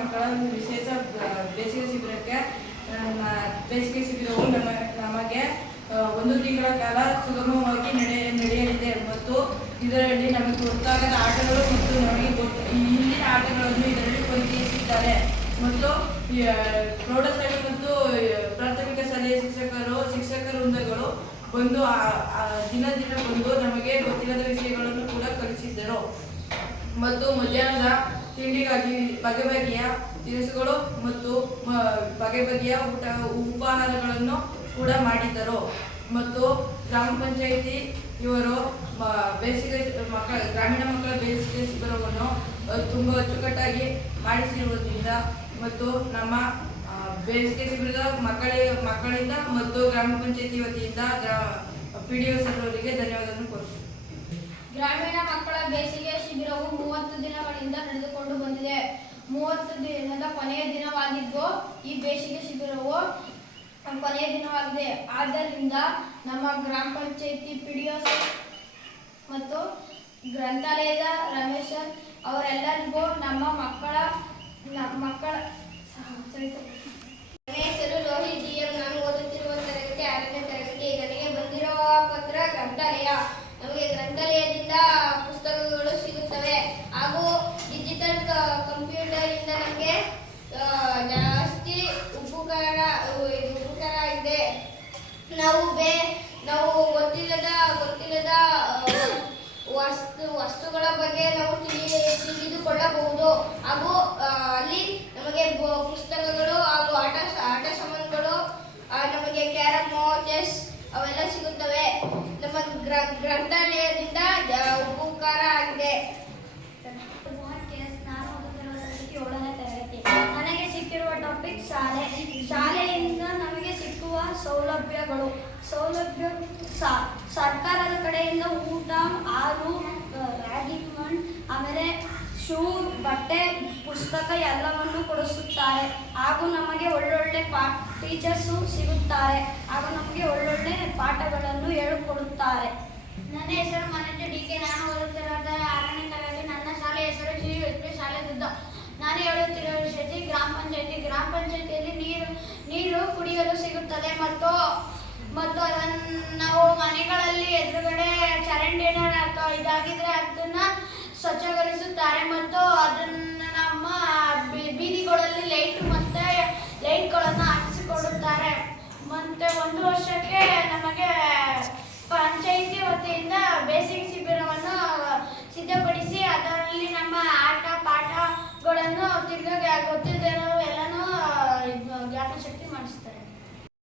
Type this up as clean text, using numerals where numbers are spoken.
ಮಕ್ಕಳ ವಿಶೇಷ ಬೇಸಿಗೆ ಶಿಬಿರಕ್ಕೆ ಬೇಸಿಗೆ ಶಿಬಿರವು ನಮಗೆ 1 ತಿಂಗಳ ಕಾಲ ಸುಗಮವಾಗಿ ನಡೆಯಲಿದೆ ಮತ್ತು ಇದರಲ್ಲಿ ನಮಗೆ ಗೊತ್ತಾಗದ ಆಟಗಳು ಮತ್ತು ನಮಗೆ ಹಿಂದಿನ ಆಟಗಳನ್ನು ಇದರಲ್ಲಿ ಪರಿಚಯಿಸಿದ್ದಾರೆ ಮತ್ತು ಪ್ರೌಢಶಾಲೆ ಮತ್ತು ಪ್ರಾಥಮಿಕ ಶಾಲೆಯ ಶಿಕ್ಷಕ ವೃಂದಗಳು ಬಂದು ದಿನ ಬಂದು ನಮಗೆ ಗೊತ್ತಿಲ್ಲದ ವಿಷಯಗಳನ್ನು ಕೂಡ ಕಲಿಸಿದ್ದರು ಮತ್ತು ಮಧ್ಯಾಹ್ನದ ತಿಂಡಿಗಾಗಿ ಬಗೆ ಬಗೆಯ ತಿನಿಸುಗಳು ಮತ್ತು ಬಗೆ ಬಗೆಯ ಉಪಹಾರಗಳನ್ನು ಕೂಡ ಮಾಡಿದ್ದರು ಮತ್ತು ಗ್ರಾಮ ಪಂಚಾಯಿತಿ ಇವರು ಗ್ರಾಮೀಣ ಮಕ್ಕಳ ಬೇಸಿಗೆ ಶಿಬಿರವನ್ನು ತುಂಬ ಅಚ್ಚುಕಟ್ಟಾಗಿ ಮಾಡಿಸಿರುವುದರಿಂದ ಮತ್ತು ನಮ್ಮ ಬೇಸಿಗೆ ಶಿಬಿರದ ಮಕ್ಕಳಿಂದ ಮತ್ತು ಗ್ರಾಮ ಪಂಚಾಯಿತಿ ವತಿಯಿಂದ PDO ಸರ್ ಅವರಿಗೆ ಧನ್ಯವಾದಗಳನ್ನು ಕೋರುತ್ತೇನೆ. ಗ್ರಾಮೀಣ ಮಕ್ಕಳ ಬೇಸಿಗೆ ಶಿಬಿರವು 30 ದಿನಗಳಿಂದ ನಡೆದುಕೊಂಡು ಬಂದಿದೆ. 30 ದಿನದ ಕೊನೆಯ ದಿನವಾಗಿದ್ದು ಈ ಬೇಸಿಗೆ ಶಿಬಿರವು ಕೊನೆಯ ದಿನವಾಗಿದೆ. ಆದ್ದರಿಂದ ನಮ್ಮ ಗ್ರಾಮ ಪಂಚಾಯಿತಿ PDO ಮತ್ತು ಗ್ರಂಥಾಲಯದ ರಮೇಶ್ ಅವರೆಲ್ಲರಿಗೂ ನಮ್ಮ ಮಕ್ಕಳ ನನ್ನ ಹೆಸರು ರೋಹಿತ್ GM. ನಾನು ಓದುತ್ತಿರುವ ತರಗತಿ 6ನೇ ತರಗತಿ. ನನಗೆ ಬಂದಿರುವ ಪತ್ರ ಗ್ರಂಥಾಲಯ. ನಮಗೆ ಗ್ರಂಥಾಲಯದಿಂದ ಪುಸ್ತಕಗಳು ಸಿಗುತ್ತವೆ ಹಾಗೂ ಡಿಜಿಟಲ್ ಕಂಪ್ಯೂಟರ್ ಇಂದ ನಮಗೆ ಜಾಸ್ತಿ ಉಪಕಾರ ಇದೆ. ನಾವು ಗೊತ್ತಿಲ್ಲದ ವಸ್ತುಗಳ ಬಗ್ಗೆ ನಾವು ತಿಳಿದುಕೊಳ್ಳಬಹುದು ಹಾಗೂ ಅಲ್ಲಿ ನಮಗೆ ಪುಸ್ತಕಗಳು ಹಾಗೂ ಆಟ ಸಾಮಾನುಗಳು ನಮಗೆ ಕ್ಯಾರಮ್, ಚೆಸ್ ಅವೆಲ್ಲ ಸಿಗುತ್ತವೆ. ನಮ್ಮ ಗ್ರಂಥಾಲಯದಿಂದ ಉಪಕಾರ ಆಗಿದೆ. ನಾನು ಓದುತ್ತಿರುವ ತರಗತಿ 7ನೇ ತರಗತಿ. ನನಗೆ ಸಿಕ್ಕಿರುವ ಟಾಪಿಕ್ ಶಾಲೆ. ಶಾಲೆಯಿಂದ ನಮಗೆ ಸಿಕ್ಕುವ ಸೌಲಭ್ಯಗಳು ಸರ್ಕಾರದ ಕಡೆಯಿಂದ ಊಟ, ಹಾಲು, ರ್ಯಾಗಿಂಗ್ ಫಂಡ್, ಆಮೇಲೆ ಶೂ, ಬಟ್ಟೆ, ಪುಸ್ತಕ ಎಲ್ಲವನ್ನು ಕೊಡಿಸುತ್ತಾರೆ ಹಾಗೂ ನಮಗೆ ಒಳ್ಳೊಳ್ಳೆ ಟೀಚರ್ಸು ಸಿಗುತ್ತಾರೆ ಹಾಗೂ ನಮಗೆ ಒಳ್ಳೊಳ್ಳೆ ಪಾಠಗಳನ್ನು ಹೇಳಿಕೊಡುತ್ತಾರೆ. ನನ್ನ ಹೆಸರು ಮನೋಜ್ DK. ನಾನು ಓದುತ್ತಿರುವುದು 6ನೇ ತರಗತಿ. ನನ್ನ ಶಾಲೆ ಹೆಸರು GSP ಶಾಲೆ ದುದ್ದ. ನಾನು ಹೇಳುತ್ತಿರುವ ವಿಷಯ ಗ್ರಾಮ ಪಂಚಾಯಿತಿ. ಗ್ರಾಮ ಪಂಚಾಯಿತಿಯಲ್ಲಿ ನೀರು ಕುಡಿಯಲು ಸಿಗುತ್ತದೆ ಮತ್ತು ಅದನ್ನು ನಾವು ಮನೆಗಳಲ್ಲಿ ಎದುರುಗಡೆ ಚರಂಡಿ ಅಥವಾ ಇದಾಗಿದ್ರೆ ಅದನ್ನು ಸ್ವಚ್ಛಗೊಳಿಸುತ್ತಾರೆ ಮತ್ತು ಅದನ್ನು ನಮ್ಮ ಬೀದಿಗಳಲ್ಲಿ ಲೈಟ್ಗಳನ್ನು ಹಾಕಿಸಿಕೊಡುತ್ತಾರೆ. ಮತ್ತು 1 ವರ್ಷಕ್ಕೆ